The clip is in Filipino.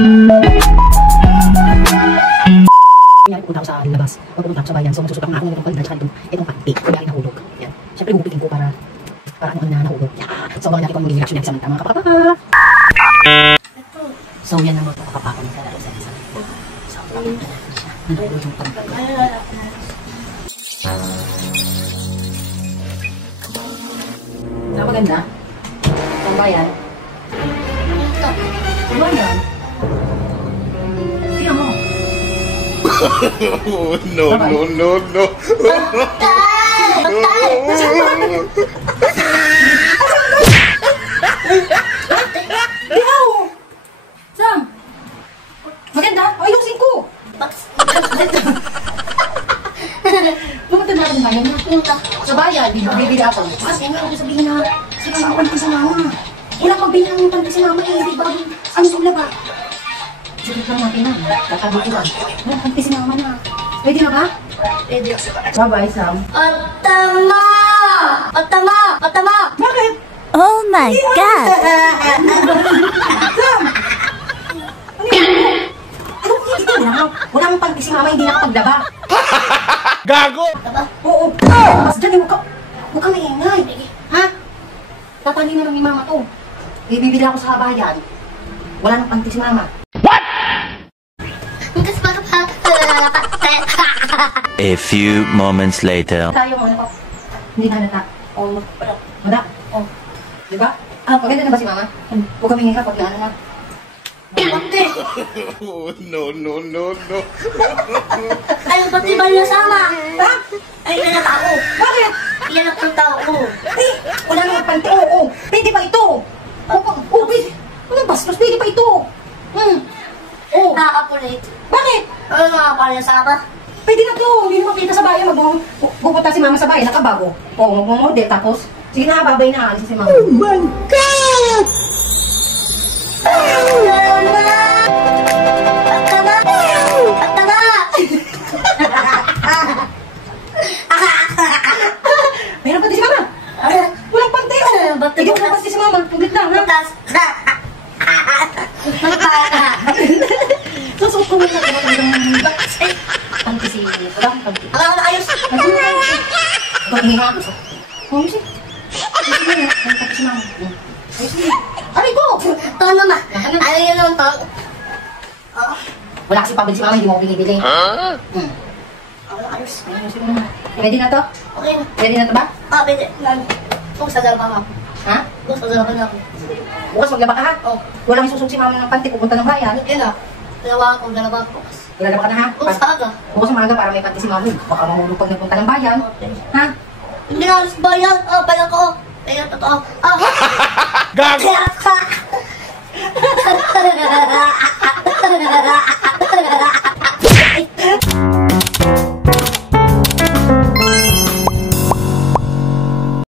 Kaya pupunta ako sa labas. Pag pupunta ako sa bayan, so magsusot ako na ako ng pagdala tsaka itong panty. Kaya nahulog. Yan. Siyempre hugupitin ko para ano na nahulog. Yeah. So baka natin kung magiging reaction natin sa mga kapapaka. So yan ang mga kapapaka ng kalaro sa isa. So kapapaka na siya. Nahulog yung panty. Napaganda. Ang bayan. Ang bayan. Tingnan mo. No, no, no, no. Dihaw! Sam! Maganda? Ayusin ko! Pumunta na rin bayan na. Sa bayan, bibili ako. Kasi nga ako sabihin na, sige nga panty sa mama. Wala pang bilang yung panty sa mama eh, hindi ba? Ano sula ba? Sige lang natin na. Kakabukuan. Wala panty sa mama na. Pwede na ba? Pwede. Bye-bye, Sam. Otama! Otama! Otama! Bakit? Oh my God! Sam! Ano yun? Wala mong panty si mama, hindi nakapaglaba. Gago! Oo. Mas dyan, huwag kang maingay. Ha? Tatali na lang ni mama to. Bibili ako sa bayan. Wala nang panty si mama. A few moments later. Tayo mga anak ko. Hindi na halata. Oo. Wala. Oo. Diba? Maganda na ba si mama? Huwag kami nga pag ano na. Pati! No, no, no, no. Ay, pati ba niya sama? Ha? Ay, iyanak ako. Bakit? Iyanak ng tao ko. Eh, wala nang panty. Oo. Pwede pa ito. Oo, pwede. Walang bastos. Pwede pa ito. Oo. Nakakapulit. Bakit? Ano nakakapala niya sama? Pwede na to. Hindi mo makita sa bayan. Magpupunta si mama sa bayan. Nakabago. Oo, magmumodel. Tapos, sige na, babay na. Alis si mama. Oh my God! Otama! Otama! Otama! Mayroon pati si mama. Walang panty. Hindi ko na pati si mama. Paglit lang, ha? Susuot ko muna. Panty si... Walang panty. Ayos! Ito, hindi nga ako. Oh, yun siya. Ayun pati si mama. Ayun siya. Aray ko! Ito naman. Ano yun ang tao? Wala kasi pabili si mama. Hindi mo ako binibili. Ayos. Ayun si mama. Pwede na to? Okay na. Pwede na to ba? Pwede. Bukas sa dalawa ako. Ha? Bukas sa dalawa na ako. Bukas maglaba ka ha? Walang isusog si mama ng panty. Pupunta ng bayan. Yan na. Dalawa ako. Dalawa bukas. Lalaba ka na ha? Bukas sa aga. Bukas umaga para may panty si mama. Baka mahulog pag nagpunta ng bayan. Ha? Hindi na alas bayan. Pala ko. Kaya totoo. Gago! Kaya